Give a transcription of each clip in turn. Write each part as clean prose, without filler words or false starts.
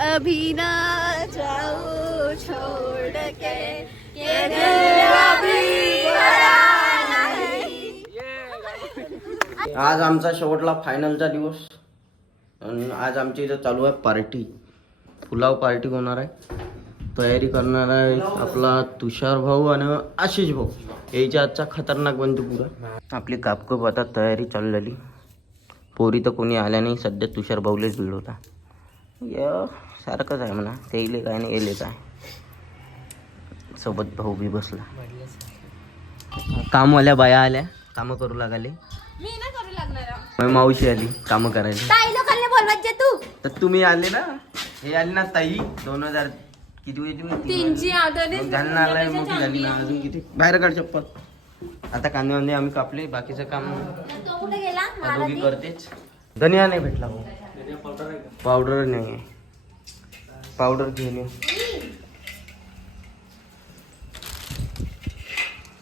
अभी ना जाओ छोड़ के ये दिल अभी भरा नहीं। आज आमचा शेवटला फायनलचा दिवस आणि आज आमच्या इथं चालू आहे पार्टी. पुलाव पार्टी होणार आहे. तयारी करणार आहे आपला तुषार भाऊ आणि आशिष भाऊ. याच्या आजचा खतरनाक बनतो पुरा. आपली कापकूप आता तयारी चालू झाली. पोरी तर कोणी आल्या नाही. सध्या तुषार भाऊलेच दिलं होता. सारखंच आहे म्हणा. ते इले काय नाही येले काय. सोबत भाऊ बी बसला. कामवाल्या बाया आल्या. कामं करू लागले. मी ना करू लागणार. मावशी आली कामं करायला. ताई लोकांना बोलवायचे तू. तर तुम्ही आले ना. हे आले ना ताई 2000 किती होती तीनची आदर घालणं आलाय. मोठी झाली ना अजून किती. बाहेर काढ चप्पल. आता कांदे वांदे आम्ही कापले. बाकीचं काम तो कुठे गेला दोघी करतेच. धनिया नाही भेटला भाऊ. पावडर नाही आहे. पावडर घेऊन ये.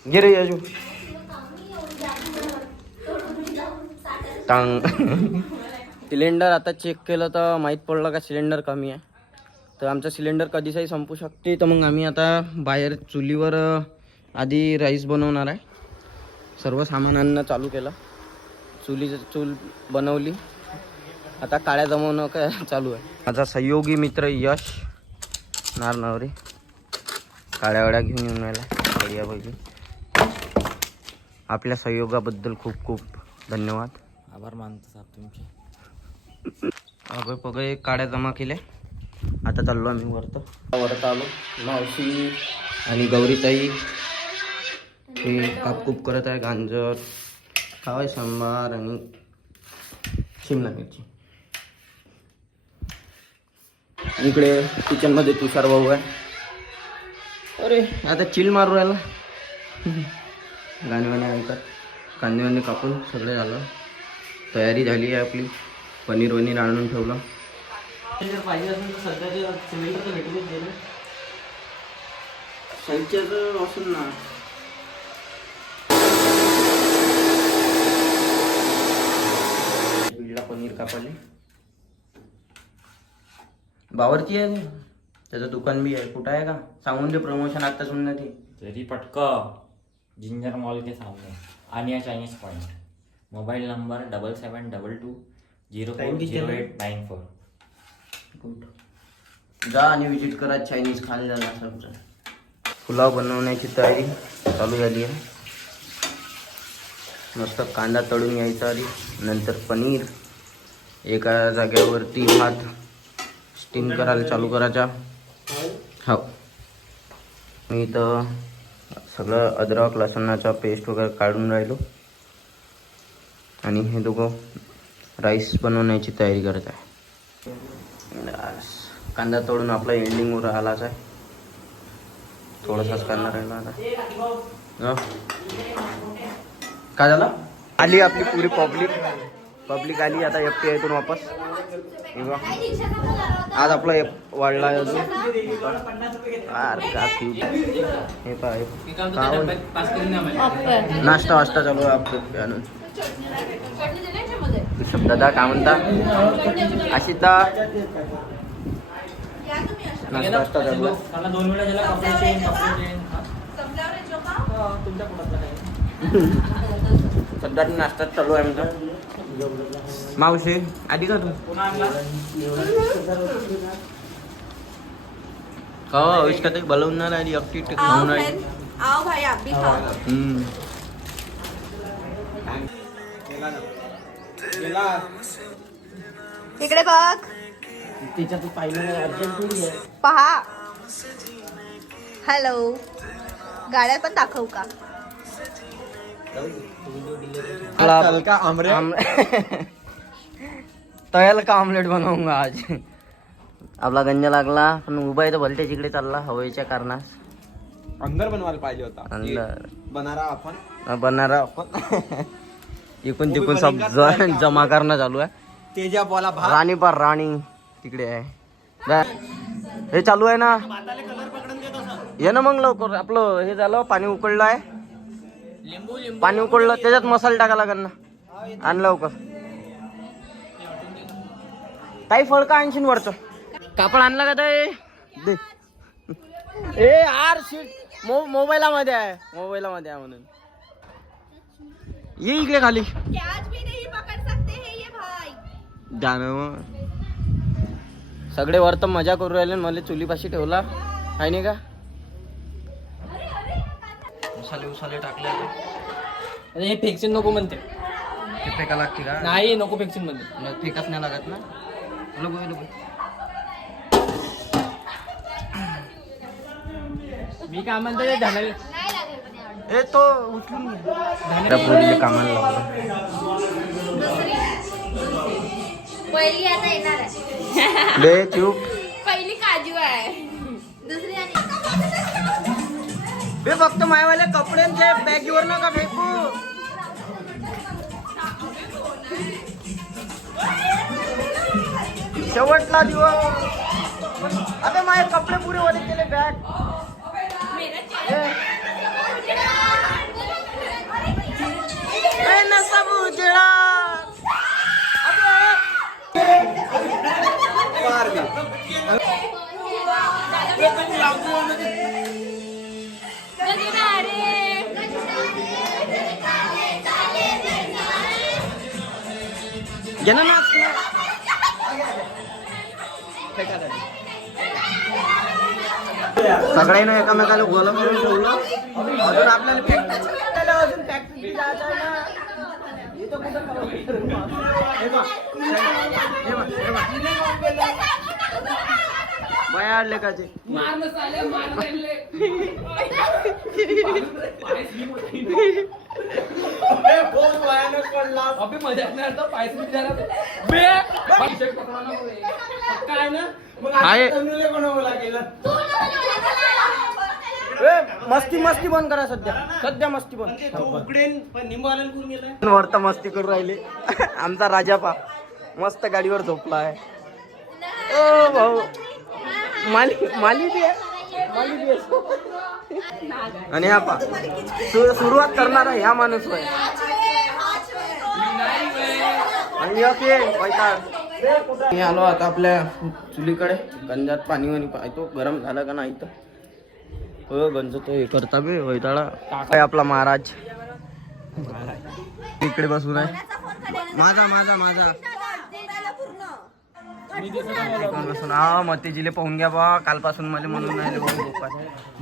घे रे याजू टांग. सिलेंडर आता चेक केलं तर माहीत पडलं का सिलेंडर कमी आहे. तर आमचा सिलेंडर कधीचाही संपू शकते. तर मग आम्ही आता बाहेर चुलीवर आधी राईस बनवणार आहे. सर्व सामानांना चालू केलं. चूल बनवली. आता काळ्या जमवणं काय चालू आहे. माझा सहयोगी मित्र यश नारनवरे काळ्या वड्या घेऊन येऊन राहिला. बढियापैकी. आपल्या सहयोगाबद्दल खूप खूप धन्यवाद. आभार मानतो साहेब तुमचे. अगं पगळे काड्या जमा केल्या. आता चाललो आम्ही वरत आलो. मावशी आणि गौरीताई हे कापकूप करत आहे. गांजर खावाय सांबार आणि शिमला मिरची. इकडे किचनमध्ये तुषार भाऊ आहे. अरे आता चिल मारू राहिला. गाणे वाणे ऐकत. कांदे वांदे कापून सगळे झालं. तयारी झाली आहे आपली. पनीर वनीर आणून ठेवलं. पाहिजे असेल तर सध्याचे सिलेंडर तर भेटूनच गेलं. साईडच्याच असून ना. बीडला पनीर कापाले. बावरची आहे. त्याचं दुकान बी आहे. कुठं आहे का सांगून दे. प्रमोशन आता सुनना ते तरी पटका जिंजर मॉल के सामने आनिया चाइनीज पॉइंट. Mobile number 7722040894. जा आणि विजिट करा. चायनीज खायला झाला समजा. पुलाव बनवण्याची तयारी चालू झाली आहे. मस्त कांदा तळून यायचा आधी. नंतर पनीर एका जागेवरती भात स्टीम करायला चालू करायचा. हो मी तर सगळं अद्रक लसणाचा पेस्ट वगैरे काढून राहिलो. आणि हे दोघं राईस बनवण्याची तयारी करत आहे. कांदा तळून आपला एंडिंगवर आलाच आहे. थोडासाच करणार आहे आता. काय झालं. आली आपली पुरी पब्लिक आली. आता FT इथून वापस. आज आपला वाढला आहे अजून. हे पाय नाश्ता वाष्टा चालू आहे आपलं. दादा काय म्हणता. आशिता नाश्ता वाष्टा चालू आहे. सध्या नाश्ता चालू आहे म्हणता. मावशी आधी का तू का इसका ते बोलवणार आणि एकटी खाऊन आहे. आओ भाई आप भी खाओ. इकडे बघ. तिच्या तू पाहिलं अर्जंट पहा. हॅलो. गाड्या पण दाखवू का. तयाला का ऑमलेट बनवूंगा आज. आपला गंजा लागला पण उभा आहे तर भलते तिकडे चालला हवेच्या कारणास. अंदर बनवायला पाहिजे होता. अंदर बनारा आपण इकून तिकून सब जमा करणं चालू आहे. तेजा बोला राणी पर राणी तिकडे आहे. हे चालू आहे ना. ये ना मग लवकर. आपलं हे झालं. पाणी उकळलं आहे. पाणी उकळलं त्याच्यात मसाला टाका लागेल ना. आण लवकर. काही फळ का आणशीन वरचं. कापड आणला का ते दे. ए यार शीट मोबाईलामध्ये आहे म्हणून ये इकडे खाली जाणं. सगळे वर तर मजा करू राहिले मला चुलीपाशी ठेवला आहे नाही का. उसाले टाकले हे फेक्शन नको म्हणते ते फेका लागते का. नाही नको फेक्शन म्हणते फेकच नाही लागत ना. मी काय म्हणतो ते धनाला ए तो उचलून पोरीले कामाला लावलं. पहिली आता येणार आहे. बे चूप. पहिली काजू आहे. दुसरी आणि बे फक्त मायवाले कपड्यांचे बॅगीवर नका फेकू. शेवटला दिवस. अबे माझे कपडे पुरे वले केले बॅग. सब उजड़ा. सगळ्यांना एकामेकाला गोला करून ठेवलं. अजून आपल्याला फॅक्टरी अजून फॅक्टरी जायचं आहे ना. बाया लेकाचे मस्ती मस्ती बंद करा. सध्या मस्ती बंद. वरता मस्ती करून राहिले. आमचा राजा पा मस्त गाडीवर झोपला आहे. ओ भाऊ माली बी आहे. आणि हा पा सुरुवात करणारा ह्या माणूस आहे. आणि मी आलो आता आपल्या चुलीकडे. गंजात पाणी वाणी पाहतो गरम झालं का नाही तर. हो गंज तो हे करता बे वैताळा. काय आपला महाराज इकडे बसून आहे. माझा बसून हा मते जिले पाहून घ्या बा. कालपासून मला म्हणून राहिले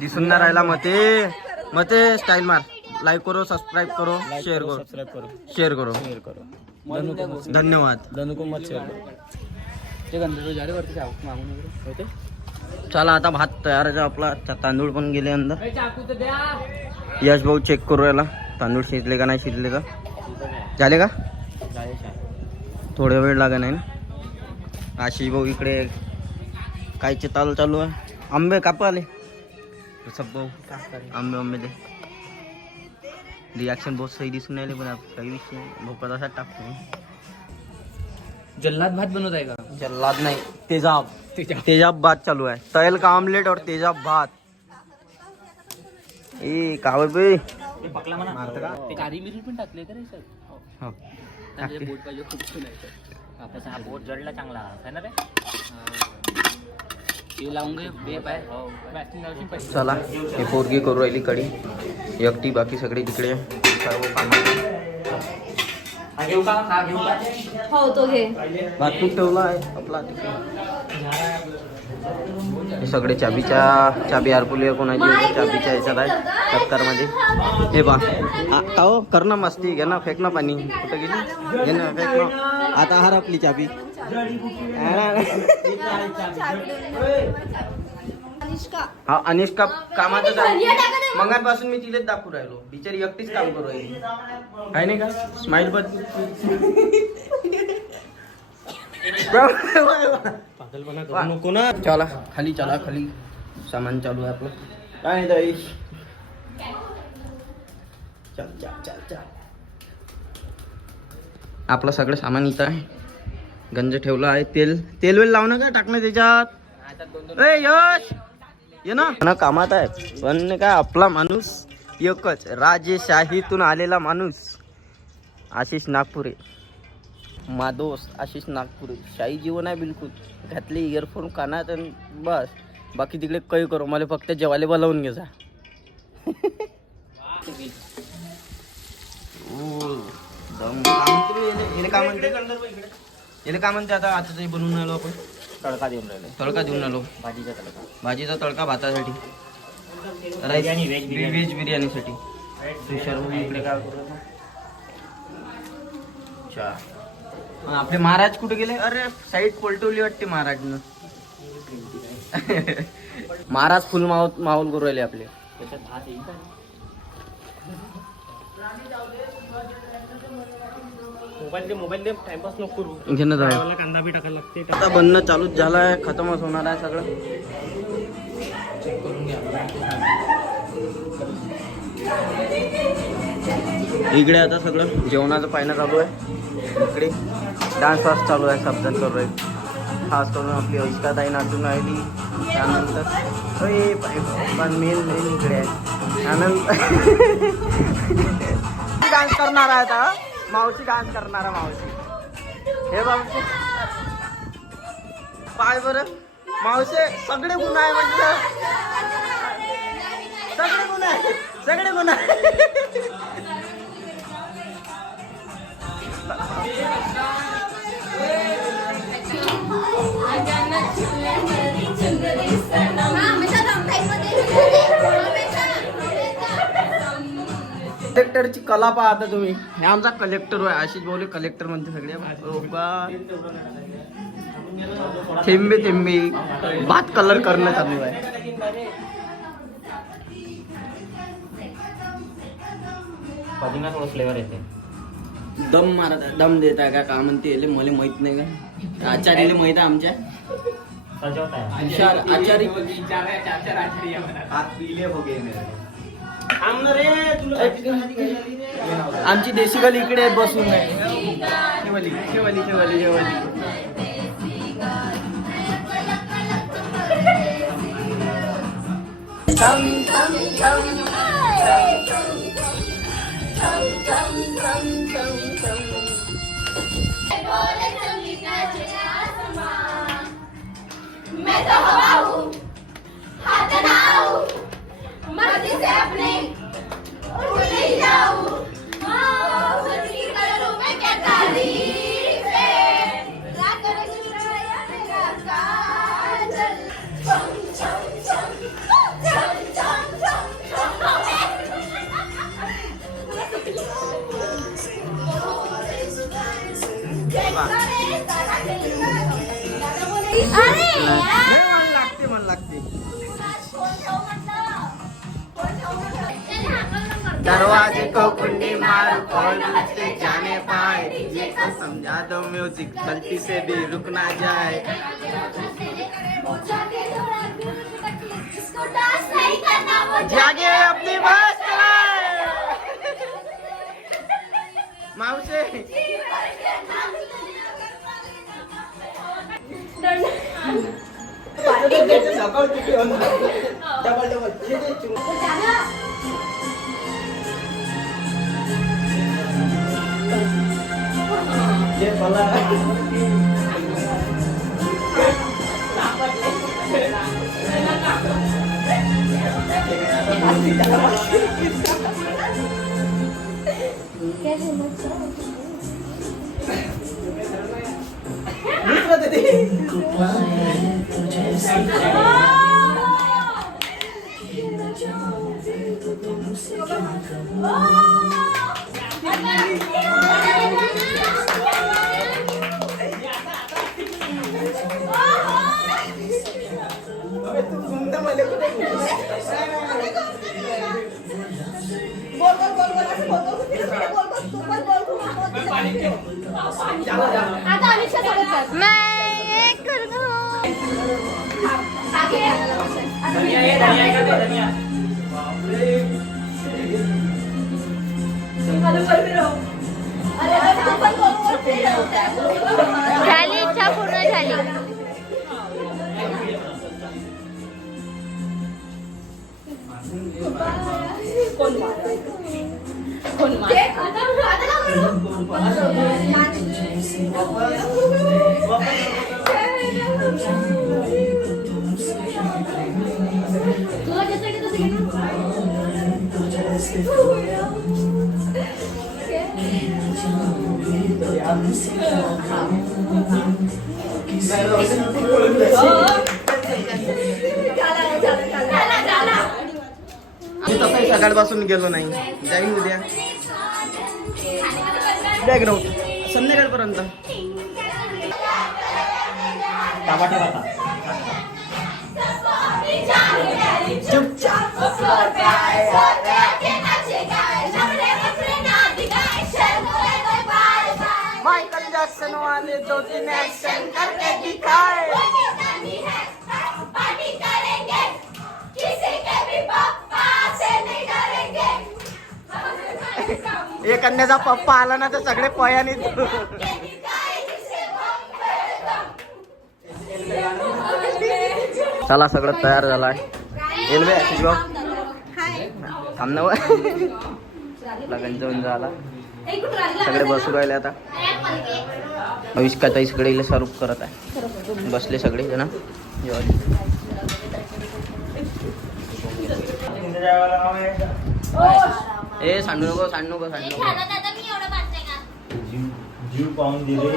दिसून नाही राहिला मते स्टाईल मार. लाईक करो, सबस्क्राईब करो, शेअर करो. धन्यवाद. चला आता भात तयार आहे आपला. तांदूळ पण गेले अंदर. यश भाऊ चेक करू राहिला तांदूळ शिजले का नाही शिजले का. झाले का. थोडा वेळ लागेल नाही ना. आशिष भाऊ इकडे कायचे ताल चालू आहे. आंबे कापा आले सब भाऊ. आंबे दे. रिॲक्शन बहुत सही दिसून राहिले पण काही विषय भोकात असा टाकतो. जल्लाद भात बनवत आहे का. जल्लाद नाही तेजाब भात चालू आहे. तयल का ऑमलेट और तेजाब भात. ए कावर बे ते काळी मिरी पण टाकले तर हो. बोट पाहिजे खूप छान आहे. हा बोट जडला चांगला आहे ना रे. ते लावून घे बे पाय. चला हे पोरगी करू राहिली कडी एकटी. बाकी सगळे तिकडे सर्व कामात. घेऊ का हो तो घे. भात तूप ठेवला आहे आपला तिकडे. हे सगळे चाबी आरपुली कोणाची चाबीच्या ह्याच्यात आहे दफ्तरमध्ये. हे बा हो कर ना मस्ती. घे ना फेक ना पाणी. कुठं गेली घे ना फेक ना. आता हार आपली चाबी. हा अनिष्का कामातच आहे. मंगापासून मी तिलेच दाखवू राहिलो. बिचारी एकटीच काम करू राहिली आहे नाही का. स्माइल बद नको ना. चला खाली सामान चालू आहे आपलं. काय नाही चल आपलं सगळं सामान इथं आहे. गंज ठेवलं आहे. तेल वेल लावणं का टाकणं त्याच्यात. ए यश ये ना कामात आहे. पण काय आपला माणूस एकच राजेशाहीतून आलेला माणूस आशिष नागपुरे. मादोस आशिष नागपुरे शाही जीवन आहे बिलकुल. घातले इयरफोन कानात आणि बस, बाकी तिकडे काही करू, मला फक्त जेवायला बोलावून घे जा. काय म्हणते आता ते बनवून आलो आपण. तडका देऊन राहिले. तडका देऊन आलो. भाजीचा तडका. भाजीचा तडका भातासाठी, बिर्याणी, व्हेज बिर्याणी. व्हेज बिर्याणीसाठी. तुषार भाऊ इकडे काय करत आहे? आपले महाराज कुठे गेले? अरे साईड पलटवली वाटते महाराजनं. महाराज फुल माहोल करू राहिले आपले. त्याच्यात भात येईल का? मोबाईल दे टाइमपास नको करू. घे ना जरा. कांदा बी टाकायला लागते. आता बनणं चालूच झालंय, खतमच होणार आहे सगळं. इकडे आता सगळं जेवणाचं पाहिणं चालू आहे. इकडे डान्स वास चालू आहे, शब्दात करू आहे. खास करून आपली ऐश्काताई नाचून राहिली. त्यानंतर पण मेन इकडे आहे. त्यानंतर डान्स करणार आहे आता मावशी, डान्स करणारा मावशी. हे बाबू पाय बरं मावशे, सगळे गुन्हा आहे म्हणजे सगळे गुन्हा आहे, सगळे गुन्हा आहे. कलेक्टरची कला पहा आता तुम्ही. हे आमचा कलेक्टर आहे, आशिष भाऊ कलेक्टर म्हणते सगळे. थेंबे थेंबे भात कलर करणं चालू आहे. भाजीला थोडं फ्लेवर येते. दम मारत आहे, दम देत आहे का म्हणते मला माहित नाही का. आचार्याला माहित आहे आमच्या. सजवत आहे. हुशार आचार्य. आमची देशी गली इकडे बसून आहे. शेवली शेवली शेवली शेवली. मैं तो हवा हूँ, हाथ ना हूँ, मर्जी से अपने उड़ नहीं जाऊँ. मछली कलरों में क्या तारीफ है, रात में चुराया मेरा काजल. छम छम छम छम छम छम अरे मन लागते, मन लागते. दरवाजे को कुंडी मार और से जाने पाए. ये तो समझा दो म्यूजिक गलती से भी रुक ना जाए. जागे अपनी बस चलाए. मावशे आता अनिशा सोबत मैं एक करूंगा. झाली इच्छा पूर्ण झाली. कोण मी तसंही सकाळपासून गेलो नाही, जाईन उद्या बॅकग्राऊंड संध्याकाळपर्यंत. टमाटर आता माइकल जैक्सन वाले 2-3 एक्शन करके दिखाए. एक कन्याचा पप्पा आला ना तर सगळे पयाने. चला सगळं तयार झालाय. रेल्वे थांब ना लगन जाऊन झाला. सगळे बसू राहिले आता. अविष्काताई सगळे सर्व करत आहे. बसले सगळे जण. ए सांडू नको सांडू नको सांडू नको. जीव पाहून दिले,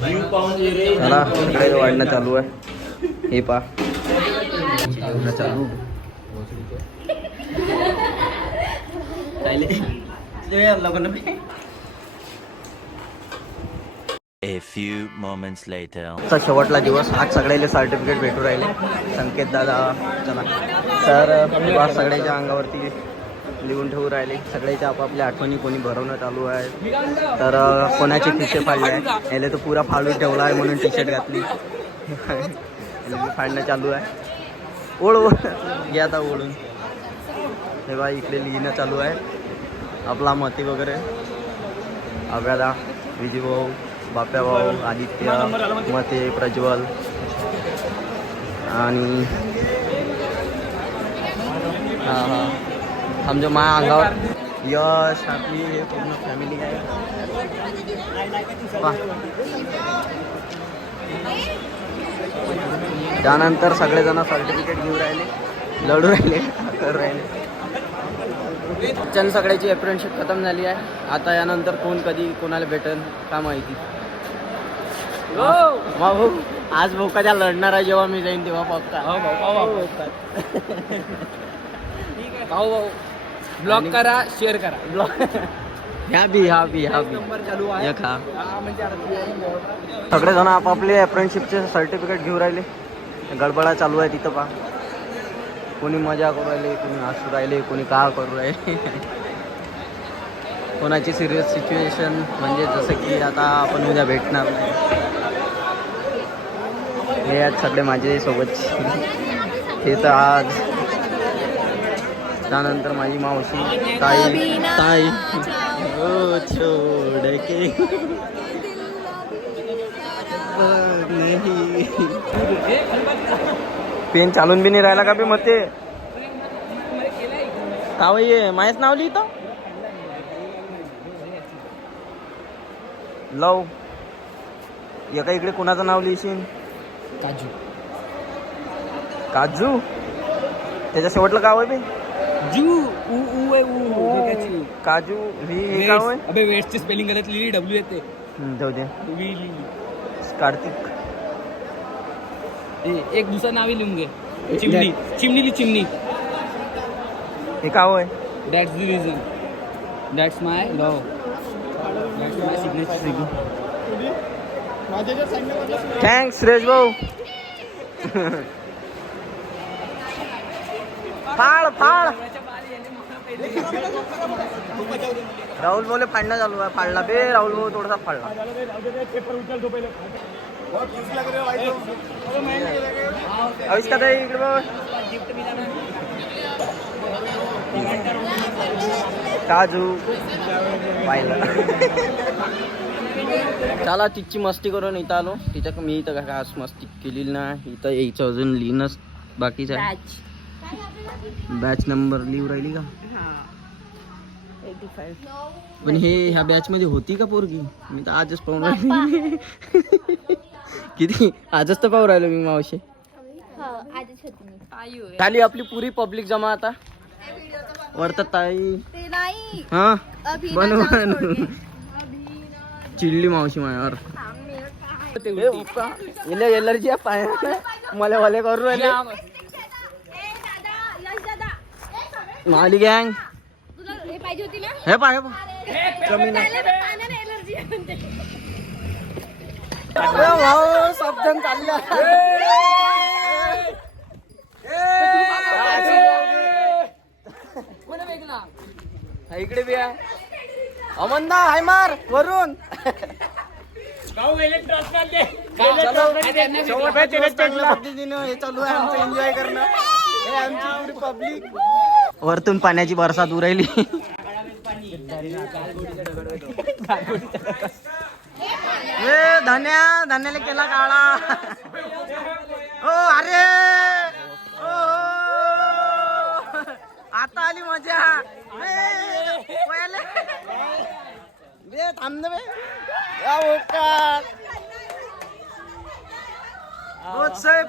जीव पाहून दिले. चला इकडे वाढणं चालू आहे. हे पा जेवण चालू. लग्न A few moments later. चा शेवटला दिवस. आज सगळ्याला सर्टिफिकेट भेटू राहिले. संकेत दादा चला तर आज सगळ्याच्या अंगावरती लिहून ठेवू राहिले. सगळ्याच्या आपापल्या आठवणी कोणी भरवणं चालू आहे. तर कोणाचे खिसे फाडले आहे. याला तो पुरा फाडून ठेवला आहे म्हणून टी शर्ट घातली. फाडणं चालू आहे. ओढ ओढ घे आता ओढून. हे बा इकडे लिहिणं चालू आहे. आपला मती वगैरे अभ्यादा विजय भाऊ बाप्या भाऊ आदित्य मते प्रज्वल आणि आमच्या मा अंगावर यश आपली हे पूर्ण फॅमिली आहे. त्यानंतर सगळेजण सर्टिफिकेट घेऊन राहिले, लढू राहिले, करू राहिले. चंद सगळ्याची अप्रेंटशिप खतम झाली आहे. आता यानंतर कोण कधी कोणाला भेटेल का माहिती. भाऊ आज भोकाच्या लढणार आहे. जेव्हा मी जाईन तेव्हा पक्का. भाऊ ब्लॉक करा, शेअर करा. ब्लॉग ह्या बी नंबर चालू आहे. एक हा. म्हणजे सगळेजण आपापले अप्रेंटशिपचे सर्टिफिकेट घेऊन राहिले. गडबडा चालू आहे तिथं पा. कोणी मजा करू राहिले, कोणी हसू राहिले, कोणी का करू राहिले. कोणाची सिरियस सिच्युएशन म्हणजे जसं की आता आपण उद्या भेटणार नाही. हे आहेत सगळे माझे सोबतचे. हे तर आज त्यानंतर माझी मावशी ताई ताई ओ छोड के नाही. पेन चालून बी नाही राहिला का बी मते का ये माहीत नाव लिहितो लव. एका इकडे कोणाचं नाव लिहिशील. काजू काजू. त्याच्या शेवटलं गाव आहे बे जू उ उ उ काजू. ही गाव आहे. अबे वेट्सची स्पेलिंग करत लिहिली डब्ल्यू येते. जाऊ दे. वी लिहिली. कार्तिक. एक दुसरा नाव लिहून घे. चिमणी चिमणी चिमणी. हे गाव आहे. That's the reason. That's my love. That's my signature. Thanks Suresh भाऊ. फाळ फाळ. राहुल बोले फाडणं चालू आहे. फाडला बे राहुल भाऊ थोडासा फाडला. आविष्कार आहे इकडे बघ. काजू पाहिलं. चला तिची मस्ती करून इथं आलो. तिच्या मी इथं काय आज मस्ती केलेली नाही. इथं यायचं अजून लिहिणंच बाकीच आहे. बॅच नंबर लिहू राहिली का. पण हे ह्या बॅच मध्ये होती का पोरगी? मी तर आजच पाहून राहिलो. किती आजच तर पाहून राहिलो मी मावशी. आजच होती मी. खाली आपली पुरी पब्लिक जमा आता. वरतात ताई. ते नाही हा बनवून चिडली मावशी माझ्यावर. एलर्जी आहे पाय मला वाले करू राहिले. माली गँग तुला हे पाहिजे होती ना हे पाय कमी नाही. भाऊ सबजण चालला. इकडे बी आहे अमंदा हाय मार वरून. हे चालू आहे आमचं एन्जॉय करणं. हे आमची पुरी पब्लिक. वरतून पाण्याची बरसात उरायली. धान्याला केला काळा. ओ अरे ओ आता आली मजा. बे थांब बे.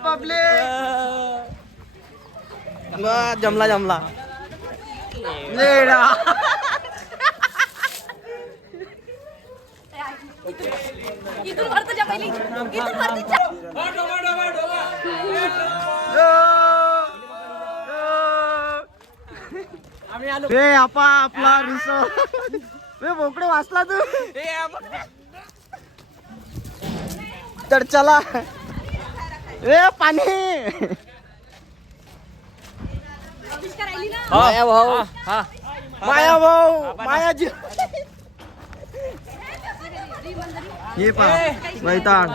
पब्लिक जमला जमला. इथून भरतो जा पहिली इथून भरतो. आपा आपला रिसो बोकडे वाचला तू. तर चला पाणी. माया भाऊ माया भाऊ मायाजी. ये पा वैताग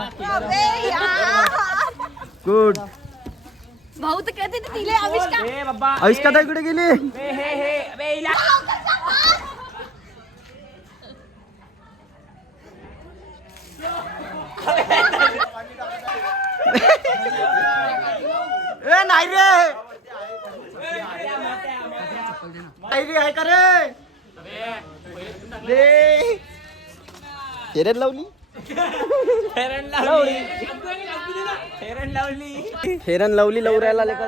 गुड. भाऊ तर कहते थे तिले आविष्कार आयुष्का इकडे गेली. ए नाही रे आहे का रे. फेरन लावली. फेरन लावली लवऱ्याला लेका.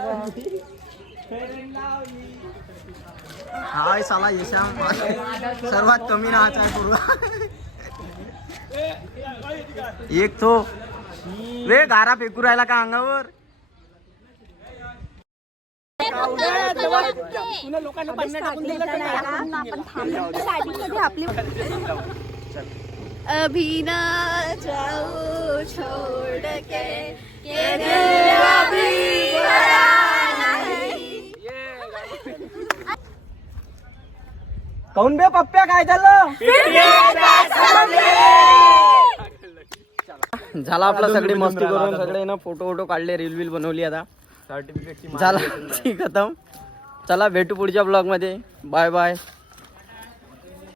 हाय साला यशा सर्वात कमी नाच आहे पूर्व. एक तो वे गारा फेकू राहिला का अंगावर. अभी ना जाओ छोड़ के ये दिल अभी भरा नहीं. काऊन बे पप्प्या काय झालं. झाला आपला सगळी मस्ती करून सगळे ना फोटो काढले रील बिल बनवली. आता सर्टिफिकेट झाला ठीक खतम. चला भेटू पुढच्या ब्लॉग मध्ये. Bye bye.